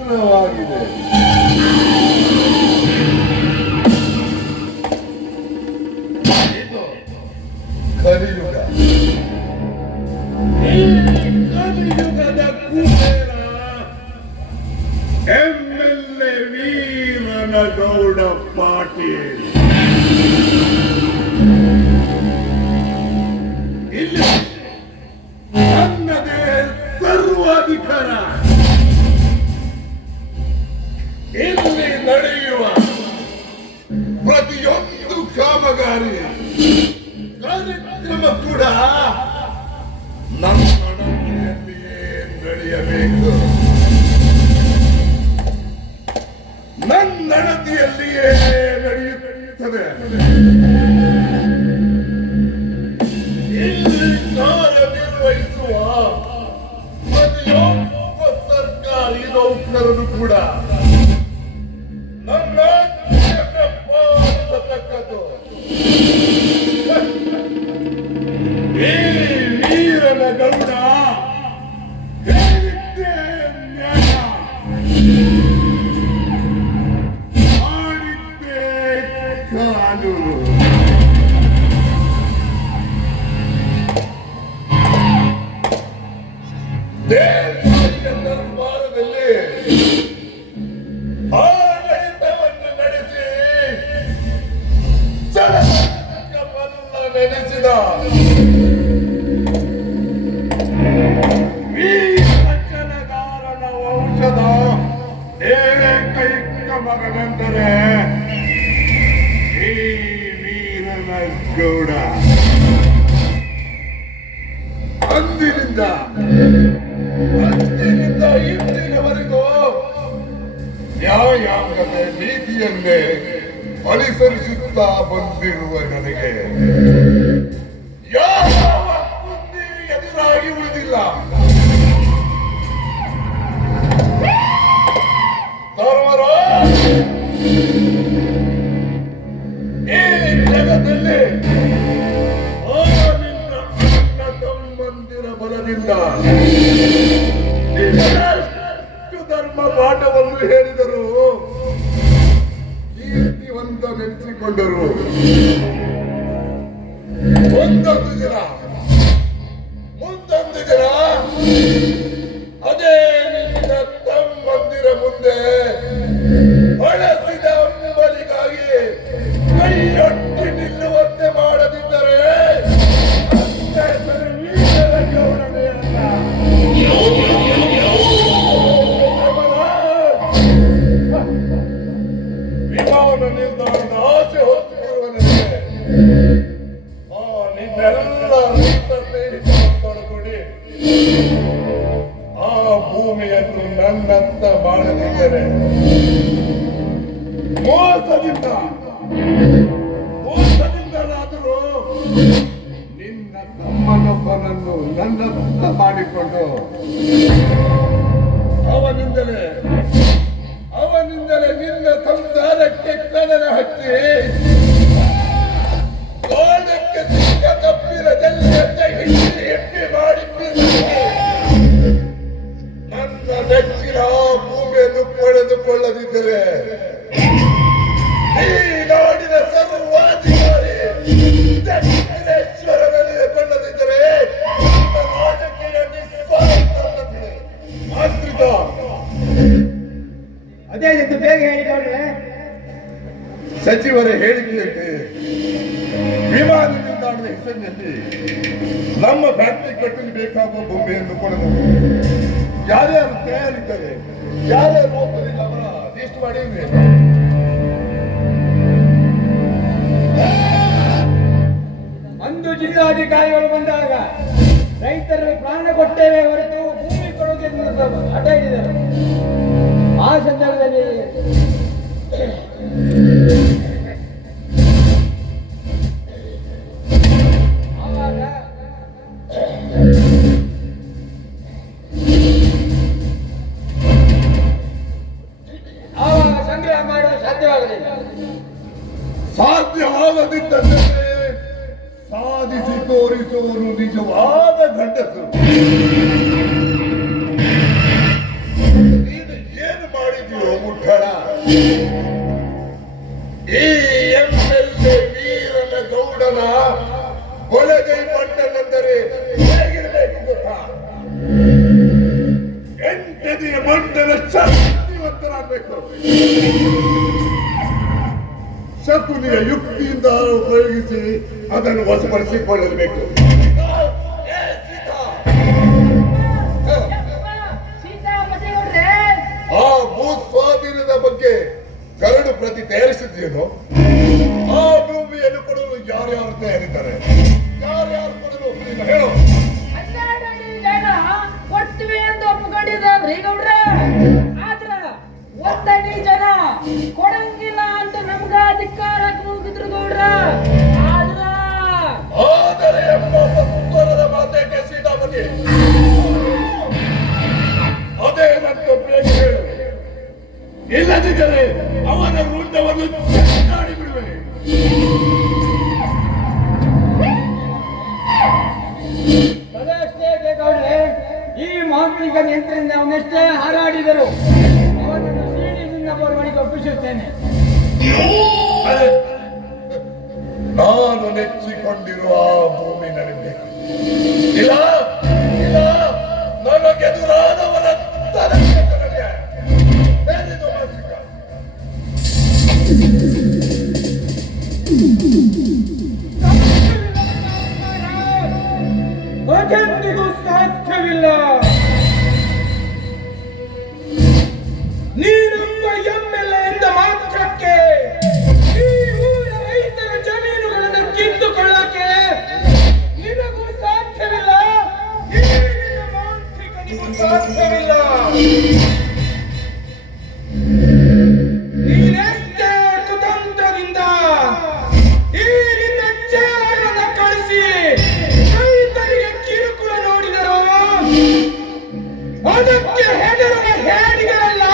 ಹತ್ರವಾಗಿದೆ. ಇದು ಕಲಿಯುಗ. ಈ ಕಲಿಯುಗದ ಕುಬೇರ MLA ವೀರನಗೌಡ ಪಾಟೀಲ್. ಇಲ್ಲಿ ನನ್ನದೇ ಸರ್ವಾಧಿಕಾರ. ಇಲ್ಲಿ ನಡೆಯುವ ಪ್ರತಿಯೊಂದು ಕಾಮಗಾರಿ ಕಾರ್ಯಕ್ರಮ ಕೂಡ ನನ್ನ ಅಡಗಿಯಲ್ಲಿಯೇ ನಡೆಯಬೇಕು. ನನ್ನ ಅಣತಿಯಲ್ಲಿಯೇ ನಡೆಯುತ್ತದೆ. ಇಲ್ಲಿ ಕಾರ್ಯನಿರ್ವಹಿಸುವ ಪ್ರತಿಯೊಬ್ಬ ಸರ್ಕಾರಿ ನೌಕರರು ಕೂಡ ನನ್ನ ಪಾಲಿಸತಕ್ಕದ್ದು. ಈ ವೀರನಗೌಡ ಹೇಳಿದ್ದೇ ನ್ಯಾಯ, ಮಾಡಿದ್ದೇ ಕಾನೂನು. ದೇಶೀಯ ದರ್ಬಾರದಲ್ಲಿ ಆಡಳಿತವನ್ನು ನಡೆಸಿ ಚಳವಳಿಯನ್ನೆಲ್ಲ ನಡೆಸಿದ ವೀರಚನೆಗಾರನ ವಂಶದ ಏಕೈಕ ಮಗನೆಂದರೆ ಈ ವೀರನಗೌಡ. ಅಂದಿನಿಂದ ಇಂದಿನವರೆಗೂ ನ್ಯಾಯಾಂಗದ ನೀತಿಯನ್ನೇ ಅನುಸರಿಸುತ್ತಾ ಬಂದಿರುವ ನನಗೆ ಯಾವ ಬುದ್ಧಿ ಎದುರಾಗಿ ಉಳಿದಿಲ್ಲ. ಧರ್ಮರಾಜ್, ಈ ಜಗದಲ್ಲಿ ನಿನ್ನ ಅಣ್ಣ ತಮ್ಮಂದಿರ ಬಲದಿಂದ ಎಷ್ಟು ಧರ್ಮ ಪಾಠವನ್ನು ಹೇಳಿದರು, ಕೀರ್ತಿವಂತನೆನಿಸಿಕೊಂಡರು. ಮುಂದೊಂದು ದಿನ ಅದೇ ನಿನ್ನ ತಮ್ಮಂದಿರ ಮುಂದೆ ಬಳಸಿದ ಅಂಬಲಿಗಾಗಿ ಕೈಯೊಟ್ಟಿ ನಿಲ್ಲುವಂತೆ ಮಾಡದಿದ್ದರೆ ವೀರನಗೌಡನೇ ಅಲ್ಲ. ವಿಮಾನ ನಿಲ್ದಾಣದ ಆಸೆ ಹೊತ್ತಿರುವ ನನಗೆ ನಿನ್ನೆಲ್ಲ ರೈತ ಸ್ನೇಹಿತರೊಡಗೂಡಿ ಆ ಭೂಮಿಯನ್ನು ನನ್ನಂತ ಮಾಡದಿದ್ದರೆ ಮೋಸದಿಂದಲಾದರೂ ನಿನ್ನ ತಮ್ಮನೊಬ್ಬನನ್ನು ನನ್ನಂತ ಮಾಡಿಕೊಂಡು ಅವನಿಂದಲೇ ನಿನ್ನ ಸಂಸಾರಕ್ಕೆ ಕಣನ ಹಚ್ಚಿ ಗೋಳಕ್ಕೆ ಸಿಕ್ಕ ತಪ್ಪಿನ ಎಪ್ಪಿ ಮಾಡಿ ನನ್ನ ನೆಚ್ಚಿನ ಭೂಮಿಯನ್ನು ಪಡೆದುಕೊಳ್ಳದಿದ್ದರೆ ಈ ನಾಡಿನ ಸರ್ವಾಧಿಕಾರಿ ದಕ್ಷಿಣೇಶ್ವರನಲ್ಲಿ ಕೊಳ್ಳದಿದ್ದರೆ ರಾಜಕೀಯ ನಿಸ್ವಾರ್ಥತೆ ಆಶ್ರಿತ. ಅದೇ ಎಂದು ಬೇಗ ಹೇಳಿಕೊಂಡ್ರೆ ಸಚಿವರ ಹೇಳಿಕೆಯಂತೆ ವಿಮಾನ ನಿಲ್ದಾಣದ ಹೆಸರಿನಲ್ಲಿ ನಮ್ಮ ಫ್ಯಾಕ್ಟರಿ ಕಟ್ಟಲು ಬೇಕಾಗುವ ಭೂಮಿಯನ್ನು ಕೊಡಲು ಯಾರ್ಯಾರು ತಯಾರಿದ್ದಾರೆ, ಯಾರ್ಯಾರು ಹೋಗ್ತಾರೆ ಅವರ ಲಿಸ್ಟ್ ಮಾಡಿದ್ರೆ ಅಂದು ಜಿಲ್ಲಾಧಿಕಾರಿಗಳು ಬಂದಾಗ ರೈತರಿಗೆ ಪ್ರಾಣ ಕೊಟ್ಟೇವೆ ಹೊರತು ಭೂಮಿ ಕೊಡೋಕೆ ಹಠ ಹಿಡಿದರು. ಆ ಸಂದರ್ಭದಲ್ಲಿ ಆವಾಗ ಸಂಗ್ರಹ ಮಾಡಲು ಸಾಧ್ಯವಾಗಲಿಲ್ಲ. ಸಾಧ್ಯವಾಗದಿದ್ದರೆ ಸಾಧಿಸಿ ತೋರಿಸುವನು ನಿಜವಾದ ಗಂಡಸರು. ನೀನು ಏನು ಈ MLA ವೀರನ ಗೌಡನ ಕೊಲೆಗೈ ಮಂಡಲಂದರೆ ಹೇಗಿರಬೇಕು ಗೊತ್ತಾ? 8ನೇ ಮಂಡಲ ಶಕ್ತಿವಂತರಾಗಬೇಕು. ಶಕುನಿಯ ಯುಕ್ತಿಯಿಂದ ಉಪಯೋಗಿಸಿ ಅದನ್ನು ವಶಪಡಿಸಿಕೊಳ್ಳಬೇಕು. ಆ ಭೂ ಸ್ವಾಧೀನದ ಬಗ್ಗೆ ಕರಡು ಪ್ರತಿ ತಯಾರಿಸಿದ್ದೇನು? ಆ ಭೂಮಿಯನ್ನು ಕೊಡಲು ಯಾರ್ಯಾರು ತಯಾರಿದ್ದಾರೆ? ಯಾರ್ಯಾರು ಕೊಡಲು ಒಪ್ಪಲಿಲ್ಲ ಹೇಳು? 12 ಜನ ಕೊಡ್ತೀವಿ ಎಂದು ಒಪ್ಪಿಕೊಂಡಿದ್ದಾರೆ ಗೌಡ್ರ. ಆದ್ರ 1 ಜನ ಕೊಡಂಗಿಲ್ಲ ಅಂತ ನಮ್ಗ ಅಧಿಕಾರ ಮುಗಿದ್ರು ಗೌಡ್ರ. ಆದರೆ ಎಂಬ ಸ್ವರದ ಮಾತಕ್ಕೆ ಸೀತಾಪತಿ ಅದೇ ಮತ್ತು ಬೇಗ ಹೇಳು. ಇಲ್ಲದಿದ್ದರೆ ಅವನ ರುಂಡವನ್ನು ಚೆನ್ನಾಡಿ ಬಿಡುವೆ. ಅದಷ್ಟೇ ಗೌಡ್ರೆ, ಈ ಮಾಂತ್ರಿಕ ಯಂತ್ರದಿಂದ ಅವನೆಷ್ಟೇ ಹಾರಾಡಿದರು ಅವನನ್ನು ಸೀಡಿನಿಂದ ಬರುವಳಿಗೆ ಒಪ್ಪಿಸುತ್ತೇನೆ. ನಾನು ನೆಚ್ಚಿಕೊಂಡಿರುವ ಆ ಭೂಮಿ ನನಗೆ ಇಲ್ಲ ಇಲ್ಲ, ನನಗೆದುರಾದವರ ತಲೆಗೆ ನನಗೆ ಬೇರಿದು ಮಾಂತ್ರಿಕ. ಅದೆಂದಿಗೂ ಸಾಧ್ಯವಿಲ್ಲ. ನೀನೊಬ್ಬ MLA ಎಂದ ಮಾತ್ರಕ್ಕೆ ಈ ಊರ ರೈತರ ಜಮೀನುಗಳನ್ನು ಕಿತ್ತುಕೊಳ್ಳಕ್ಕೆ ನಿನಗೂ ಸಾಧ್ಯವಿಲ್ಲ. ಈ ನಿನ್ನ ಮಾಂತ್ರಿಕನಿಗೂ ಸಾಧ್ಯವಿಲ್ಲ. ನೀನೆಷ್ಟೇ ಕುತಂತ್ರದಿಂದ ಈ ನಿನ್ನ ಚೇಲಗಳನ್ನು ಕಳಿಸಿ ರೈತರಿಗೆ ಕಿರುಕುಳ ನೋಡಿದರು, ಅದಕ್ಕೆ ಹೆದರುವ ಹೇಡಿಗಳಲ್ಲ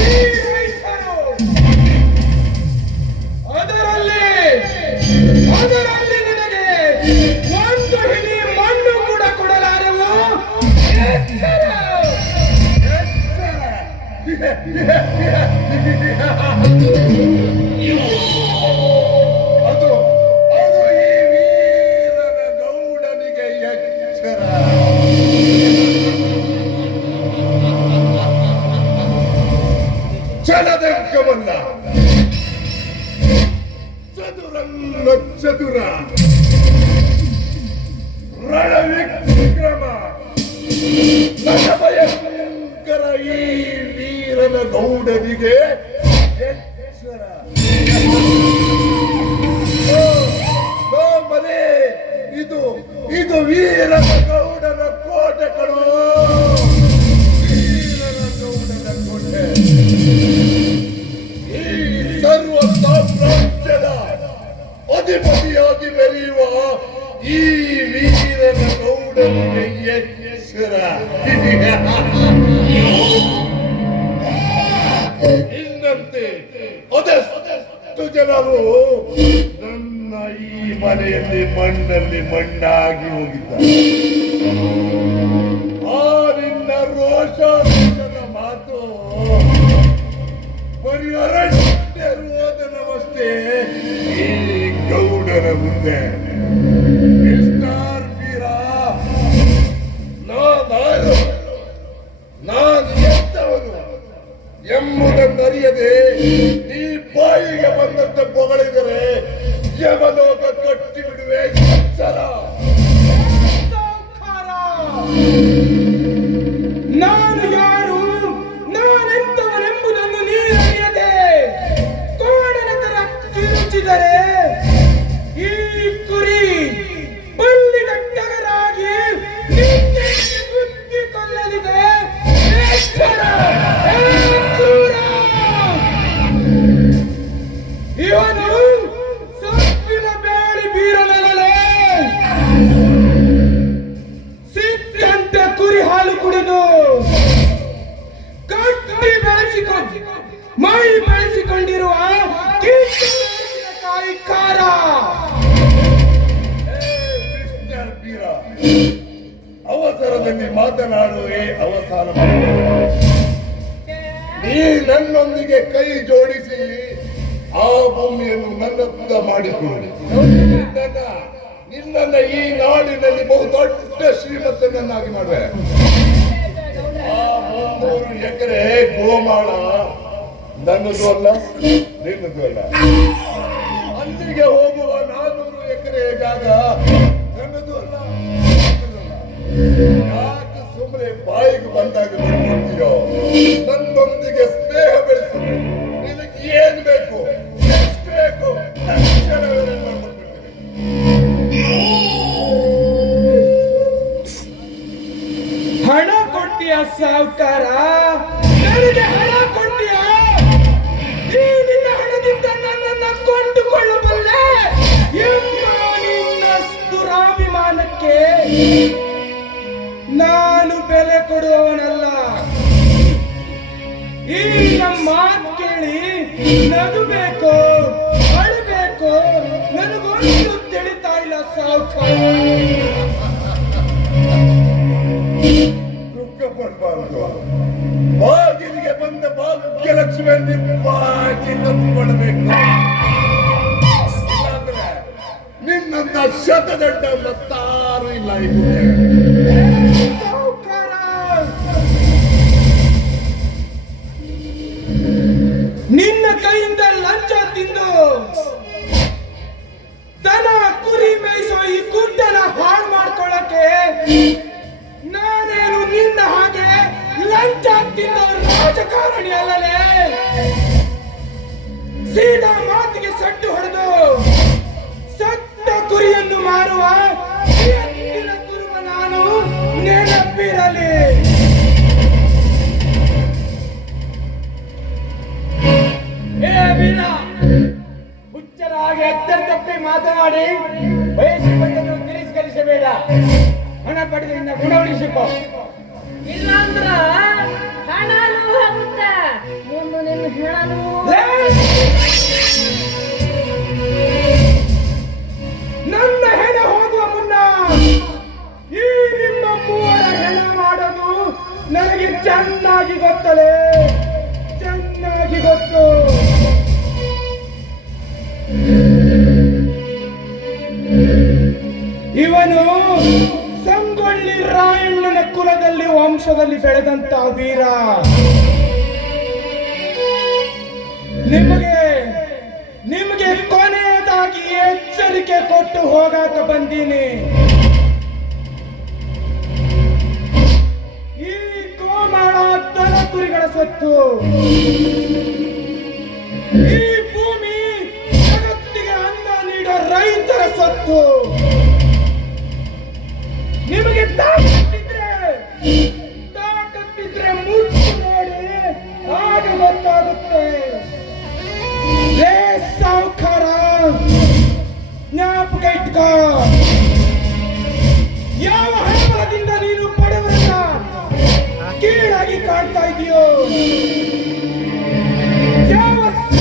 ಈ ರೈತರು. ಅದರಲ್ಲಿ ನಿನಗೆ ಒಂದು ಹಿಡಿ ಮಣ್ಣು ಕೂಡ ಕೊಡಲಾರೆವು. ಎಚ್ಚರ! ಅದು ಅದು ಈ ವೀರನ ಗೌಡನಿಗೆ ಎಚ್ಚರ. ಛಲದಂಕವಲ್ಲ, ಚತುರನ್ನ ಚತುರ, ರಣವಿಕ್ರಮ, ಭಯಂಕರ ಈ ವೀರನ ಗೌಡನಿಗೆ ಎಚ್ಚರ. ಮನೆ ಇದು ಇದು ವೀರನ ಗೌಡನ ಕೋಟೆ ಕಣೋ. ವೀರನ ಗೌಡನ ಕೋಟೆ ಈ ಸರ್ವ ಸಾಮ್ರಾಜ್ಯದ ಅಧಿಪತಿಯಾಗಿ ಮೆರೆಯುವ ಈ ವೀರನ ಗೌಡನಿಗೆ ಎಚ್ಚರ. ಇನ್ನಂತೆ ಅದೆಷ್ಟು ಜನರು ನನ್ನ ಈ ಮನೆಯಲ್ಲಿ ಮಣ್ಣಲ್ಲಿ ಮಣ್ಣಾಗಿ ಹೋಗಿದ್ದಾರೆ. ಆ ನಿನ್ನ ರೋಷದ ಮಾತು ಬರೀ ಅರಣ್ಯ ರೋದನವಷ್ಟೇ ಈ ಗೌಡನ ಮುಂದೆ. ಮಿಸ್ಟರ್ ವೀರ, ನಾನು ಎಂತವನು ಎಂಬುದನ್ನರಿಯದೆ ನೀ ಬಾಯಿಗೆ ಬಂದಂತೆ ಹೊಗಳಿದರೆ ಯಮಲೋಕ ಕಟ್ಟಿ ಬಿಡುವೆ. ಎಚ್ಚರ! ನಾನು ಯಾರು, ನಾನೆಂತವನೆಂಬುದನ್ನು ನೀರರಿಯದೆ ಕೋಣನ ತರ ಕಿರುಚಿದರೆ ಈ ಕುರಿ ಬಳ್ಳಿಗಟ್ಟಗರಾಗಿ ನಿನ್ನೆಗೆ ಗುದ್ದಿಕೊಳ್ಳಲಿದೆ. ಎಚ್ಚರ! ಕ್ರೂರ! ಇವನು ಸೊಪ್ಪಿನ ಬೇಳಿ ಬೀರನಲ್ಲೇ ಸಿಕ್ಕಂತೆ ಕುರಿ ಹಾಲು ಕುಡಿದು ಕಟ್ಟಿ ಮೈ ಬೆಳೆಸಿಕೊಂಡಿರುವ ಕಾಯಿ ಕಾರ. ಮಿಸ್ಟರ್ ವೀರ, ಅವಸರದಲ್ಲಿ ಮಾತನಾಡುವೆ ಅವಸಾನ ಮಾಡು. ನೀ ನನ್ನೊಂದಿಗೆ ಕೈ ಜೋಡಿಸಿ ಆ ಭೂಮಿಯನ್ನು ನನ್ನತ್ತ ಮಾಡಿಕೊಳ್ಳಿ. ನಿನ್ನನ್ನ ಈ ನಾಡಿನಲ್ಲಿ ಬಹುದೊಡ್ಡ ಶ್ರೀಮಂತನನ್ನಾಗಿ ಮಾಡುವೆ. ಆ 300 ಎಕರೆ ಗೋಮಾಳ ನನ್ನದು ಅಲ್ಲ, ನಿನ್ನದು ಅಲ್ಲ. ಅಲ್ಲಿಗೆ ಹೋಗುವ 400 ಎಕರೆ ಜಾಗ ನನ್ನದು ಅಲ್ಲ, ಯಾಕೆ ಸುಮ್ಮನೆ ಬಾಯಿಗೆ ಬಂದಾಗ ಬಿಡ್ಕೊಡ್ತೀಯೋ? ನನ್ನೊಂದಿಗೆ ಸ್ನೇಹ ಬೆಳೆಸು. ನಿನಗೆ ಏನ್ ಬೇಕು, ಎಷ್ಟು ಬೇಕು, ತಕ್ಷಣವೇ ಮಾಡ್ಕೊಡ್ತೀನಿ. ಹಣ ಕೊಟ್ಟಿಯ ಸಾವುಕಾರ, ನನಗೆ ಹಣ ಕೊಟ್ಟಿಯ? ಈ ನಿನ್ನ ಹಣದಿಂದ ನನ್ನನ್ನ ಕೊಂಡುಕೊಳ್ಳಬಲ್ಲೆ ಎಂಬ ನಿನ್ನ ದುರಾಭಿಮಾನಕ್ಕೆ ನಾನು ಬೆಲೆ ಕೊಡುವವನಲ್ಲ. ಈ ನಮ್ಮ ಮಾತು ಕೇಳಿ ನಗಬೇಕು, ಅಳಬೇಕು, ನನಗೊಂದು ತಿಳಿತಾ ಇಲ್ಲ ಸಾವುಕಾರ. ದುಃಖ ಪಡಬಾರದು. ಬಾಗಿಲಿಗೆ ಬಂದ ಭಾಗ್ಯಲಕ್ಷ್ಮಿಯಲ್ಲಿ ಬಾಕಿ ತಪ್ಪಿಕೊಳ್ಳಬೇಕು. ಇಲ್ಲಾಂದ್ರೆ ನಿನ್ನಂತ ಶತದಡ್ಡ ಮತ್ತಾರು ಇಲ್ಲ. ಸಾವುಕಾರ, ನಿನ್ನ ಕೈಯಿಂದ ಲಂಚ ತಿಂದು ದನ ಕುರಿ ಮೇಯಿಸೋ ಈ ಗುಡ್ಡನ ಹಾಳು ಮಾಡ್ಕೊಳ್ಳಕ್ಕೆ ನಾನೇನು ನಿನ್ನ ಹಾಗೆ ಲಂಚ ತಿಂದು ರಾಜಕಾರಣಿ ಅಲ್ಲಲೇ. ಸೀದಾ ಮಾತಿಗೆ ಸಡ್ಡು ಹೊಡೆದು ಸತ್ತ ಕುರಿಯನ್ನು ಮಾರುವ ಎತ್ತಿನ ಕುರುವ ನಾನು ನೆನಪಿರಲಿ. ಹುಚ್ಚರ ಹಾಗೆ ಎತ್ತರ ತಪ್ಪಿ ಮಾತನಾಡಿ ವಯಸ್ಸು ಬಂದನ್ನು ತಿರಸ್ಕರಿಸಬೇಡ. ಹಣ ಪಡೆದ್ರಿಂದ ಗುಣ ಉಳಿಸಿಕೊ. ಇಲ್ಲಾಂದ್ರ ಹಣನೂ ಹೋಗುತ್ತೆ, ಮುಂದೆ ನಿನ್ನ ಹೆಣನೂ. ನನ್ನ ಹೆಣ ಹೋಗುವ ಮುನ್ನ ಈ ನಿಮ್ಮ ಮೂವರ ಹೆಣ ಮಾಡೋದು ನನಗೆ ಚೆನ್ನಾಗಿ ಗೊತ್ತಲೇ, ಚೆನ್ನಾಗಿ ಗೊತ್ತು. ಇವನು ಸಂಗೊಳ್ಳಿ ರಾಯಣ್ಣನ ಕುಲದಲ್ಲಿ ವಂಶದಲ್ಲಿ ಬೆಳೆದಂತ ವೀರ. ನಿಮಗೆ ಕೊನೆಯದಾಗಿ ಎಚ್ಚರಿಕೆ ಕೊಟ್ಟು ಹೋಗಾಕ ಬಂದೀನಿ. ಈ ಗೋಮಾಳ ದನ ಕುರಿಗಳ ಸೊತ್ತು. ಈ ಭೂಮಿ ಜಗತ್ತಿಗೆ ಅನ್ನ ನೀಡೋ ರೈತರ ಸೊತ್ತು.